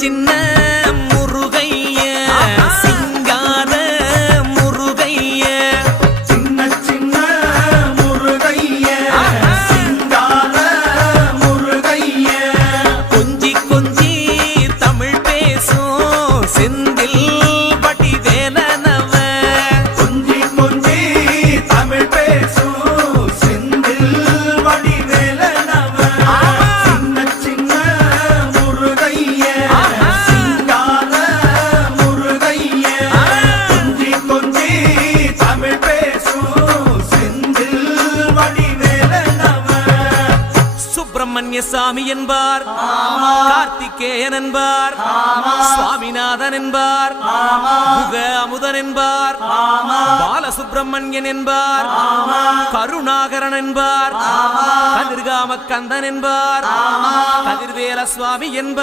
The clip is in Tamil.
சின்ன முருகைய சிங்கார முருகைய சின்ன சின்ன முருகைய சிங்கார முருகைய கொஞ்சி கொஞ்சி தமிழ் பேசும் செந்தில் வடிவேலனவ கொஞ்சி கொஞ்சி தமிழ் பேசும் செந்தில் வடிவேலனவ சின்ன சின்ன முருகைய சிங்கார முருகைய கொஞ்சி கொஞ்சி தமிழ் பேசும் செந்தில் வடிவேலனவ சுப்பிரமணிய சாமி என்பார், கார்த்திகேயன் என்பார், சுவாமிநாதன் என்பார், முக அமுதன் என்பார், பாலசுப்பிரமணியன் என்பார், கருணாகரன் என்பார், கதிர்காம கந்தன் என்பார், கதிர்வேல சுவாமி என்பார்.